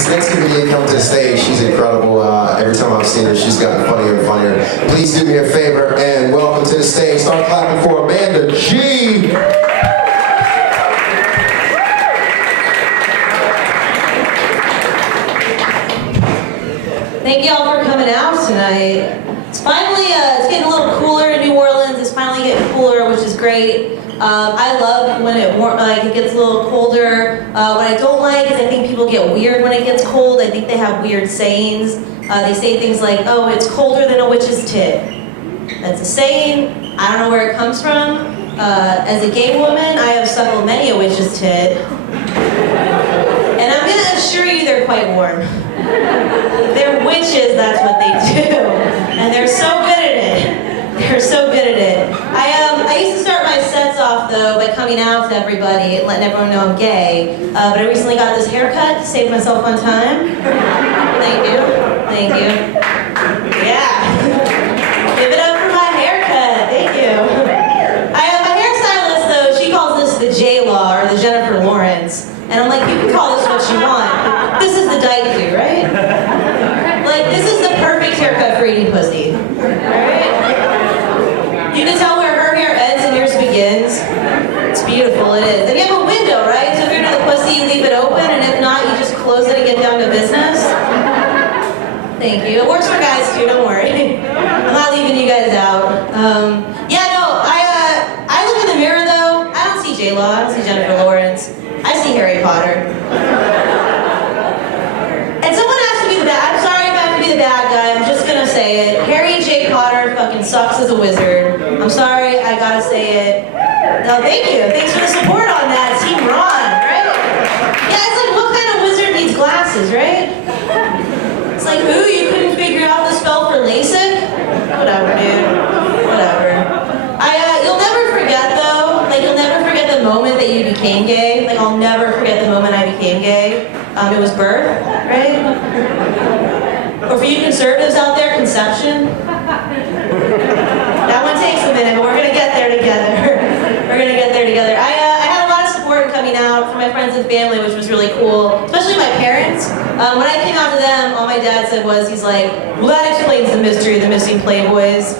This next comedian come to the stage. She's incredible. Every time I've seen her, she's gotten funnier and funnier. Please do me a favor and welcome to the stage. Start clapping for Amanda G. Thank you all for coming out tonight. It's finally, it's getting a little cooler in New Orleans. It's finally getting cooler, which is great. I love when it gets a little colder. What I don't like is I think people get weird when it gets cold. I think they have weird sayings. They say things like, oh, it's colder than a witch's tit. That's a saying. I don't know where it comes from. As a gay woman, I have suckled many a witch's tit. And I'm going to assure you they're quite warm. They're witches, that's what they do. And they're so good at it. They're so good at it. I used to start my sets off, though, by coming out to everybody and letting everyone know I'm gay. But I recently got this haircut to save myself on time. Thank you. Thank you. Yeah. Give it up for my haircut. Thank you. My hairstylist, though, she calls this the J-Law, or the Jennifer Lawrence. And I'm like, you can call this what you want. This is the daiku, right? Like, this is the perfect haircut for eating pussy. Alright? You can tell where her hair ends and yours begins. It's beautiful, it is. And you have a window, right? So if you're into the pussy, you leave it open, and if not, you just close it and get down to business. Thank you. It works for guys too, don't worry. I'm not leaving you guys out. I look in the mirror though. I don't see J-Law, I don't see Jennifer Lawrence. I see Harry Potter. And someone has to be the bad. I'm sorry if I have to be the bad guy. I'm just gonna say it. Harry J. Potter fucking sucks as a wizard. I'm sorry, I gotta say it. No, thank you. Thanks for the support on that. Team Ron, right? Yeah, it's like, what kind of wizard needs glasses, right? It's like, ooh, you couldn't figure out the spell for LASIK? Whatever, dude. Whatever. You'll never forget though. Like, you'll never forget the moment that you became gay. Like, I'll never forget the moment I became gay. It was birth, right? Or for you conservatives out there, conception. That one takes a minute, but we're gonna get there together. We're gonna get there together. I had a lot of support in coming out from my friends and family, which was really cool, especially my parents. When I came out to them, all my dad said was, he's like, well, that explains the mystery of the missing Playboys.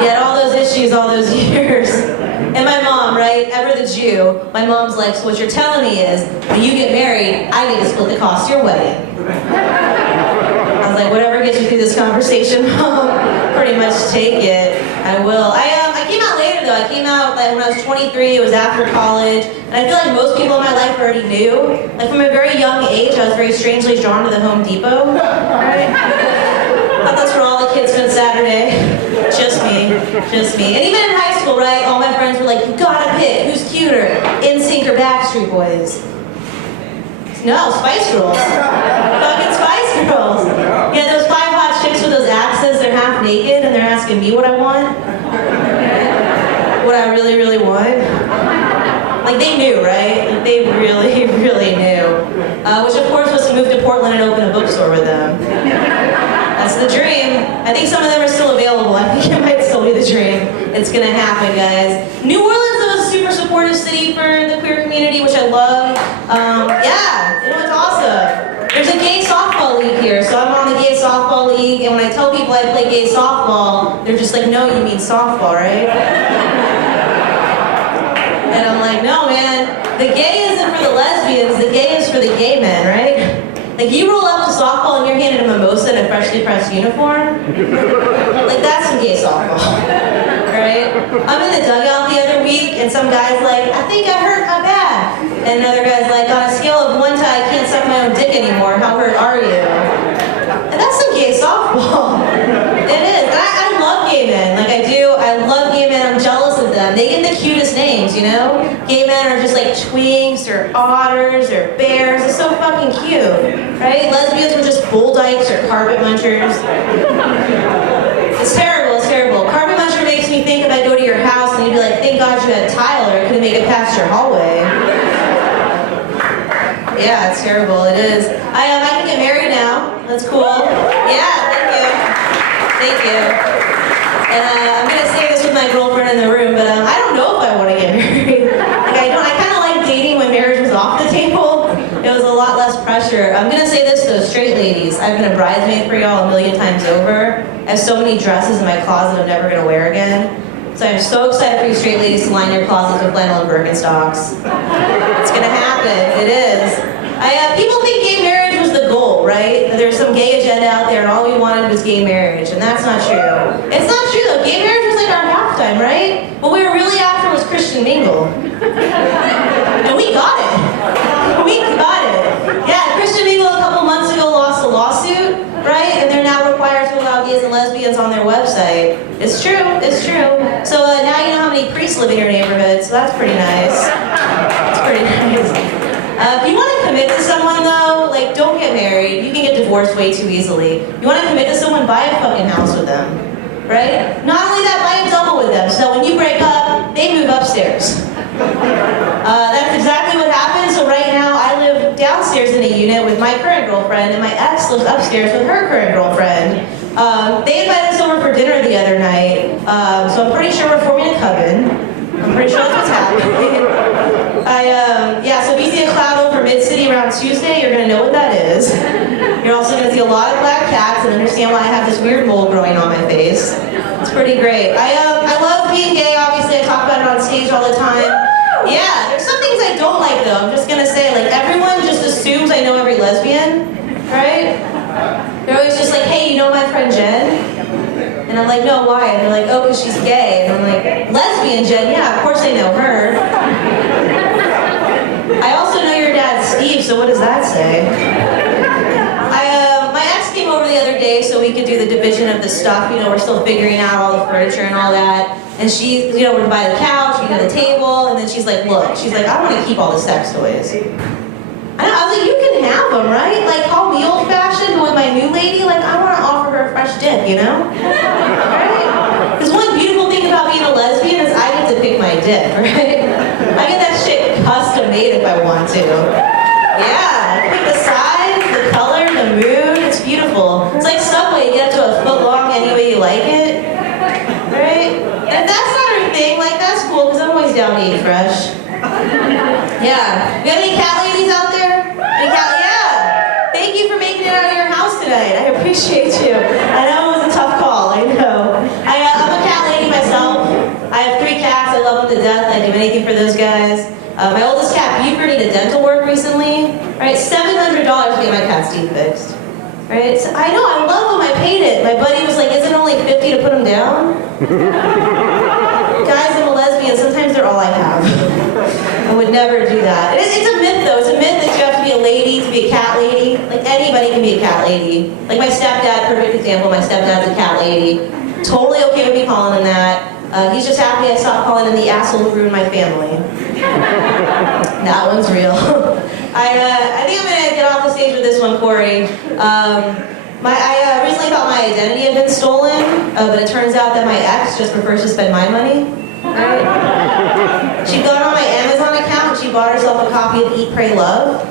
He had all those issues all those years. And my mom, right, ever the Jew, my mom's like, so what you're telling me is, when you get married, I need to split the cost of your wedding. I was like, whatever gets you through this conversation, Mom, pretty much take it. I will. I came out later though. I came out like when I was 23, it was after college, and I feel like most people in my life already knew. Like from a very young age, I was very strangely drawn to the Home Depot. Right? I thought that's where all the kids spent Saturday. Just me. And even in high school, right, all my friends were like, you gotta pick, who's cuter, NSYNC or Backstreet Boys? No, Spice Girls. Fucking Spice Girls. Yeah, those 5 hot chicks with those accents, they're half naked and they're asking me what I want. What I really, really want. Like they knew, right? Like they really, really knew. Which of course was to move to Portland and open a bookstore with them. That's the dream. I think some of them are still available. I think it might still be the dream. It's gonna happen, guys. New Orleans is a super supportive city for the queer community, which I love. It's awesome. There's a gay softball league here, so I'm on the gay softball league, and when I tell people I play gay softball, they're just like, no, you mean softball, right? And I'm like, no, man, the gay isn't for the lesbians, the gay is for the gay men, right? Like, you roll up to softball and you're handed a mimosa in a freshly pressed uniform? Like, that's some gay softball, right? I'm in the dugout the other week, and some guy's like, I think I hurt my back. And another guy's like, on a scale of 1 to I can't suck my own dick anymore, how hurt are you? And that's some gay softball. It is. And I love gay men. Like, I do. I love gay men. I'm jealous of them. They get the cutest names, you know? Gay men are just like twinks or otters or bears. It's so fucking cute, right? Lesbians were just bull dykes or carpet munchers. It's terrible. It's terrible. Carpet muncher makes me think if I go to your house and you'd be like, thank God you had Tyler. I couldn't make it past your hallway. Yeah, it's terrible. It is. I can get married now. That's cool. Yeah, thank you. Thank you. And I'm gonna say this with my girlfriend in the room, but I don't know if I want to get married. Like I kind of like dating when marriage was off the table. It was a lot less less pressure. I'm gonna say this though, straight ladies, I've been a bridesmaid for y'all a million times over. I have so many dresses in my closet I'm never gonna wear again. So I'm so excited for you straight ladies to line your closets with flannel and Birkenstocks. It's gonna happen, it is. People think gay marriage was the goal, right? There's some gay agenda out there and all we wanted was gay marriage, and that's not true. It's not true though, gay marriage was like our halftime, right? What we were really after was Christian mingle. And we got it. We got it. Yeah, Christian mingle a couple months ago lost a lawsuit, right? And they're now required to allow gays and lesbians on their website. It's true, it's true. So now you know how many priests live in your neighborhood, so that's pretty nice. It's pretty nice. If you want to commit to someone though, like don't get married. You can get divorced way too easily. You want to commit to someone, buy a fucking house with them, right? Not only that, buy a double with them. So when you break up, they move upstairs. That's exactly what happened. So right now I live downstairs in a unit with my current girlfriend, and my ex lives upstairs with her current girlfriend. They invited us over for dinner the other night, so I'm pretty sure we're forming a coven. I'm pretty sure that's what's happening. Yeah, so if you see a cloud over Mid-City around Tuesday, you're gonna know what that is. You're also gonna see a lot of black cats and understand why I have this weird mole growing on my face. It's pretty great. I love being gay, obviously. I talk about it on stage all the time. Yeah, there's some things I don't like though. I'm just gonna say, like, everyone just assumes I know every lesbian, right? They're always just like, hey, you know my friend Jen? And I'm like, no, why? And they're like, oh, because she's gay. And I'm like, lesbian Jen? Yeah, of course I know her. I also know your dad, Steve, so what does that say? My ex came over the other day so we could do the division of the stuff. You know, we're still figuring out all the furniture and all that. And she, you know, we're gonna buy the couch, we got the table, and then she's like, look, she's like, I don't want to keep all the sex toys. I was like, you can have them, right? Like, call me old-fashioned, but with my new lady, like, I want to offer her a fresh dick, you know? Right? Because one beautiful thing about being a lesbian is I get to pick my dick, right? I get that shit custom made if I want to. Yeah, pick the size, the color, the mood, it's beautiful. It's like Subway, you get up to a foot long any way you like it, right? And if that's not her thing, like, that's cool, because I'm always down to eat fresh. Yeah. We have any cat ladies out there? Any cat? Yeah. Thank you for making it out of your house tonight. I appreciate you. I know it was a tough call. I know. I'm a cat lady myself. I have 3 cats. I love them to death. I do anything for those guys. My oldest cat, Buford, needed dental work recently. Right, $700 to get my cat's teeth fixed. Right? So, I know. I love them. I paid it. My buddy was like, "Isn't it only $50 to put them down?" Guys, I'm a lesbian. Sometimes they're all I have. I would never do that. It's a myth, though. It's a myth that you have to be a lady to be a cat lady. Like, anybody can be a cat lady. Like, my stepdad, perfect example, my stepdad's a cat lady. Totally okay with me calling him that. He's just happy I stopped calling him the asshole who ruined my family. That one's real. I think I'm going to get off the stage with this one, Corey. I recently thought my identity had been stolen, but it turns out that my ex just prefers to spend my money. Right? She'd gone on my Amazon account and she bought herself a copy of Eat, Pray, Love.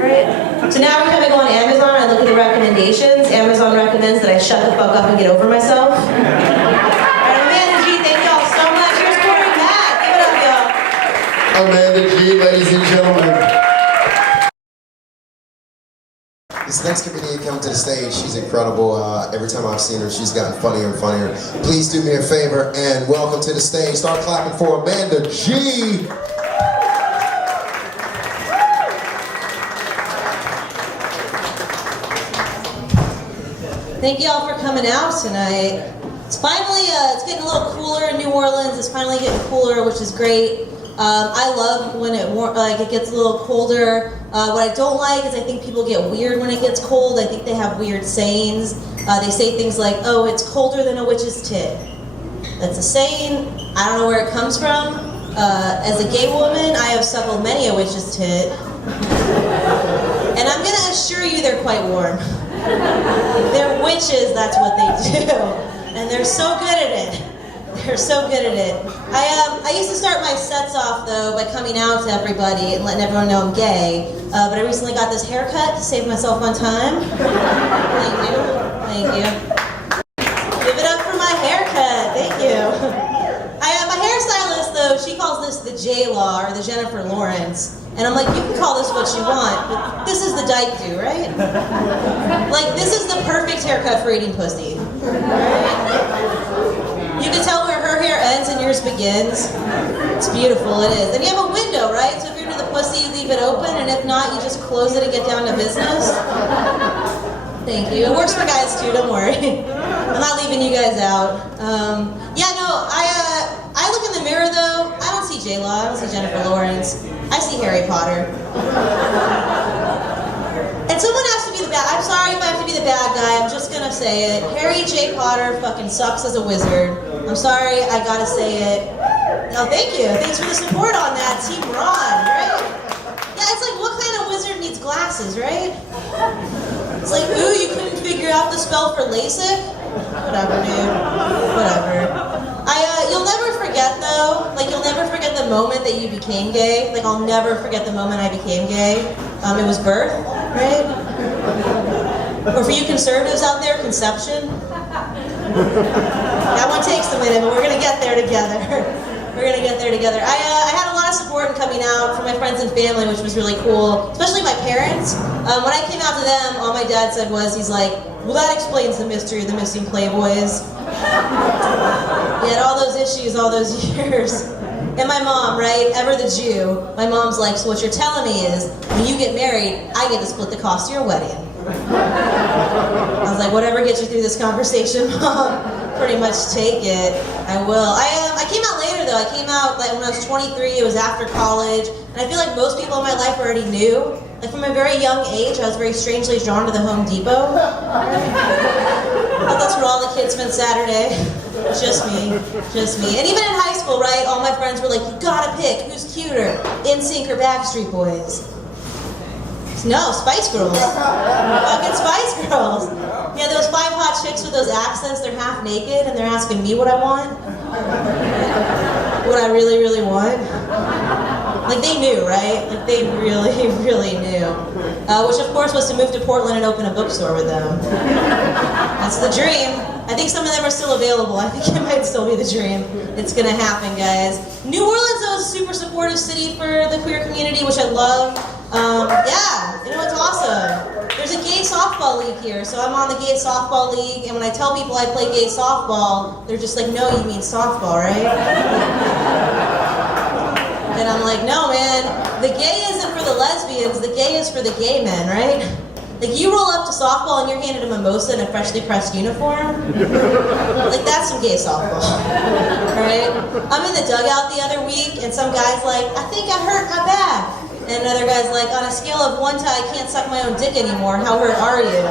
Right? So now every time I go on Amazon, I look at the recommendations. Amazon recommends that I shut the fuck up and get over myself. Alright, Amanda G, thank y'all so much. Here's Corey Matt. Give it up, y'all. Amanda G, ladies and gentlemen. This next comedian come to the stage, she's incredible. Every time I've seen her, she's gotten funnier and funnier. Please do me a favor and welcome to the stage. Start clapping for Amanda G. Thank you all for coming out tonight. It's finally, it's getting a little cooler in New Orleans. It's finally getting cooler, which is great. I love when it gets a little colder. What I don't like is I think people get weird when it gets cold. I think they have weird sayings. They say things like, oh, it's colder than a witch's tit. That's a saying. I don't know where it comes from. As a gay woman, I have suckled many a witch's tit. And I'm going to assure you they're quite warm. They're witches, that's what they do. And they're so good at it. They're so good at it. I used to start my sets off, though, by coming out to everybody and letting everyone know I'm gay. But I recently got this haircut to save myself on time. Thank you. Thank you. Give it up for my haircut. Thank you. My hairstylist, though, she calls this the J-Law, or the Jennifer Lawrence. And I'm like, you can call this what you want, but this is the dyke do, right? Like, this is the perfect haircut for eating pussy. Right? You can tell where her hair ends and yours begins. It's beautiful, it is. And you have a window, right? So if you're into the pussy, you leave it open, and if not, you just close it and get down to business. Thank you. It works for guys too, don't worry. I'm not leaving you guys out. Yeah, no, I look in the mirror though, I don't see J-Lo, I don't see Jennifer Lawrence. I see Harry Potter. And someone has to be the bad, I'm sorry if I have to be the bad guy, I'm just gonna say it. Harry J. Potter fucking sucks as a wizard. I'm sorry, I gotta say it. No, thank you. Thanks for the support on that, Team Ron, right? Yeah, it's like, what kind of wizard needs glasses, right? It's like, ooh, you couldn't figure out the spell for LASIK? Whatever, dude. Whatever. You'll never forget, though, like, you'll never forget the moment that you became gay. Like, I'll never forget the moment I became gay. It was birth, right? Or for you conservatives out there, conception. That one takes a minute, but we're gonna get there together. We're gonna get there together. I had a lot of support in coming out from my friends and family, which was really cool, especially my parents. When I came out to them, all my dad said was, he's like, well, that explains the mystery of the missing Playboys. He had all those issues all those years. And my mom, right, ever the Jew, my mom's like, so what you're telling me is, when you get married, I get to split the cost of your wedding. I was like, whatever gets you through this conversation, Mom, pretty much take it. I will. I came out later though. I came out like when I was 23. It was after college, and I feel like most people in my life already knew. Like from a very young age, I was very strangely drawn to the Home Depot. But that's where all the kids spent Saturday. Just me, just me. And even in high school, right? All my friends were like, you gotta pick who's cuter, NSYNC or Backstreet Boys. No, Spice Girls. Fucking Spice Girls. Yeah, those 5 hot chicks with those accents, they're half naked and they're asking me what I want. What I really, really want. Like they knew, right? Like they really, really knew. Which of course was to move to Portland and open a bookstore with them. That's the dream. I think some of them are still available. I think it might still be the dream. It's gonna happen, guys. New Orleans is a super supportive city for the queer community, which I love. Yeah, you know, it's awesome. There's a gay softball league here, so I'm on the gay softball league, and when I tell people I play gay softball, they're just like, no, you mean softball, right? And I'm like, no, man, the gay isn't for the lesbians, the gay is for the gay men, right? Like, you roll up to softball and you're handed a mimosa in a freshly pressed uniform. Like, that's some gay softball, right? I'm in the dugout the other week, and some guy's like, I think I hurt my back. And another guy's like, on a scale of 1 to I can't suck my own dick anymore, how hurt are you?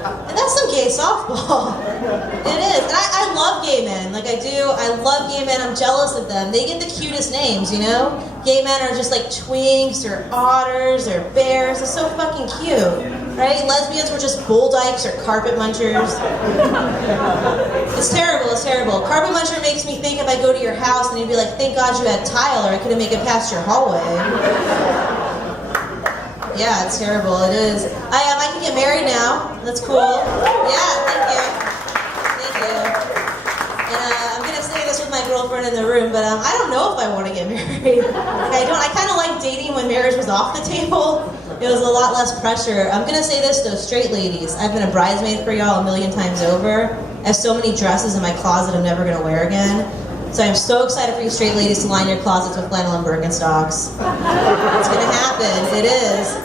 And that's some gay softball. It is. And I love gay men. Like I do. I love gay men. I'm jealous of them. They get the cutest names, you know? Gay men are just like twinks or otters or bears. They're so fucking cute. Right? Lesbians were just bull dykes or carpet munchers. It's terrible. It's terrible. Carpet muncher makes me think if I go to your house and you'd be like, thank God you had tile or I couldn't make it past your hallway. Yeah, it's terrible. It is. I can get married now. That's cool. Yeah, thank you. Thank you. And I'm gonna say this with my girlfriend in the room, but I don't know if I want to get married. I don't. I kind of like dating when marriage was off the table. It was a lot less pressure. I'm gonna say this though, straight ladies. I've been a bridesmaid for y'all 1,000,000 times over. I have so many dresses in my closet I'm never gonna wear again. So I'm so excited for you straight ladies to line your closets with flannel and Birkenstocks. It's gonna happen. It is.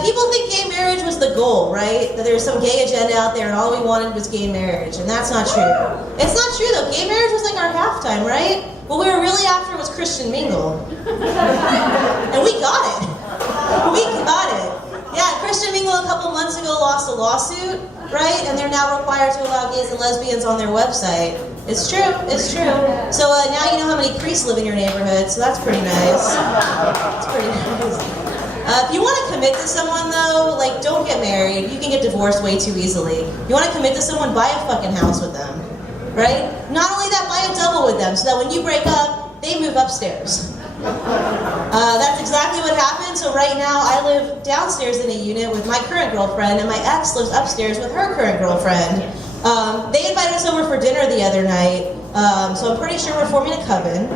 People think gay marriage was the goal, right? That there's some gay agenda out there and all we wanted was gay marriage, and that's not true. It's not true though. Gay marriage was like our halftime, right? What we were really after was Christian mingle. And we got it. We got it. Yeah, Christian mingle a couple months ago lost a lawsuit, right? And they're now required to allow gays and lesbians on their website. It's true, it's true. So now you know how many priests live in your neighborhood, so that's pretty nice. It's pretty nice. If you want to commit to someone though, like don't get married. You can get divorced way too easily. You want to commit to someone, buy a fucking house with them, right? Not only that, buy a double with them so that when you break up, they move upstairs. That's exactly what happened. So right now I live downstairs in a unit with my current girlfriend and my ex lives upstairs with her current girlfriend. They invited us over for dinner the other night, so I'm pretty sure we're forming a coven.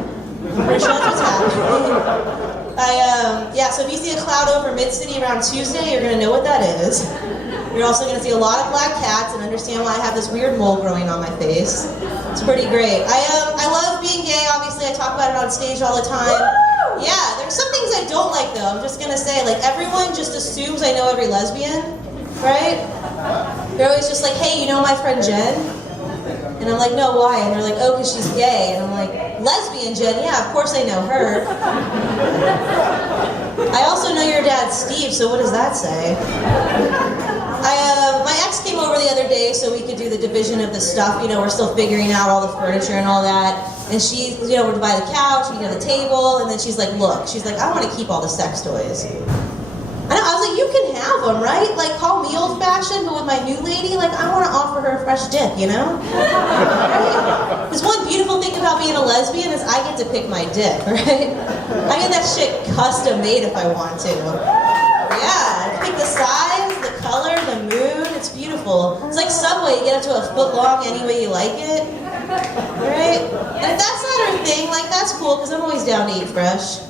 I'm pretty sure that's what's happening. Yeah, so if you see a cloud over Mid-City around Tuesday, you're gonna know what that is. You're also gonna see a lot of black cats and understand why I have this weird mole growing on my face. It's pretty great. I love being gay, obviously. I talk about it on stage all the time. Yeah, there's some things I don't like though. I'm just gonna say, like, everyone just assumes I know every lesbian, right? They're always just like, hey, you know my friend Jen? And I'm like, no, why? And they're like, oh, because she's gay. And I'm like, lesbian Jen? Yeah, of course I know her. I also know your dad, Steve, so what does that say? My ex came over the other day so we could do the division of the stuff. You know, we're still figuring out all the furniture and all that. And she, you know, we're to buy the couch, we get the table, and then she's like, look, she's like, I want to keep all the sex toys. And I was like, you can have them, right? Like, call me old-fashioned, but with my new lady, like, I want to offer her a fresh dick, you know? Right? Because one beautiful thing about being a lesbian is I get to pick my dick, right? I get that shit custom made if I want to. Yeah, pick the size, the color, the mood, it's beautiful. It's like Subway, you get up to a foot long any way you like it. Right? And if that's not her thing, like, that's cool, because I'm always down to eat fresh.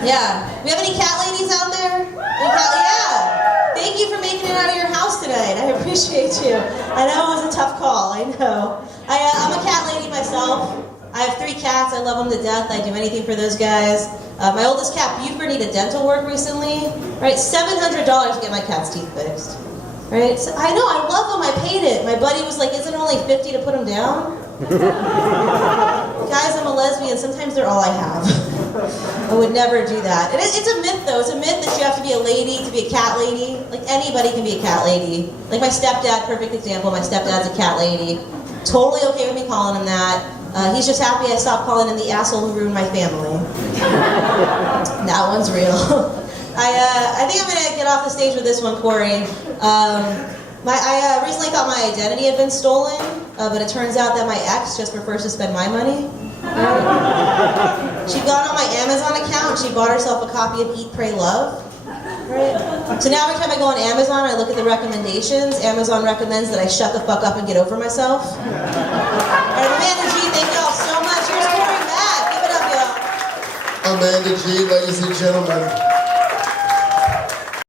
Yeah. We have any cat ladies out there? Yeah. Thank you for making it out of your house tonight. I appreciate you. I know it was a tough call. I know. I'm a cat lady myself. I have 3 cats. I love them to death. I do anything for those guys. My oldest cat, Buford, needed dental work recently. Right? $700 to get my cat's teeth fixed. Right? So, I know. I love them. I paid it. My buddy was like, isn't it only $50 to put them down? Guys, I'm a lesbian. Sometimes they're all I have. I would never do that. It's a myth, though. It's a myth that you have to be a lady to be a cat lady. Like, anybody can be a cat lady. Like, my stepdad, perfect example. My stepdad's a cat lady. Totally okay with me calling him that. He's just happy I stopped calling him the asshole who ruined my family. That one's real. I think I'm going to get off the stage with this one, Corey. I recently thought my identity had been stolen, but it turns out that my ex just prefers to spend my money. She'd gone on my Amazon account and she bought herself a copy of Eat, Pray, Love. Right? So now every time I go on Amazon, I look at the recommendations. Amazon recommends that I shut the fuck up and get over myself. Alright, Amanda G, thank y'all so much. Here's Corey Mack. Give it up, y'all. Amanda G, ladies and gentlemen.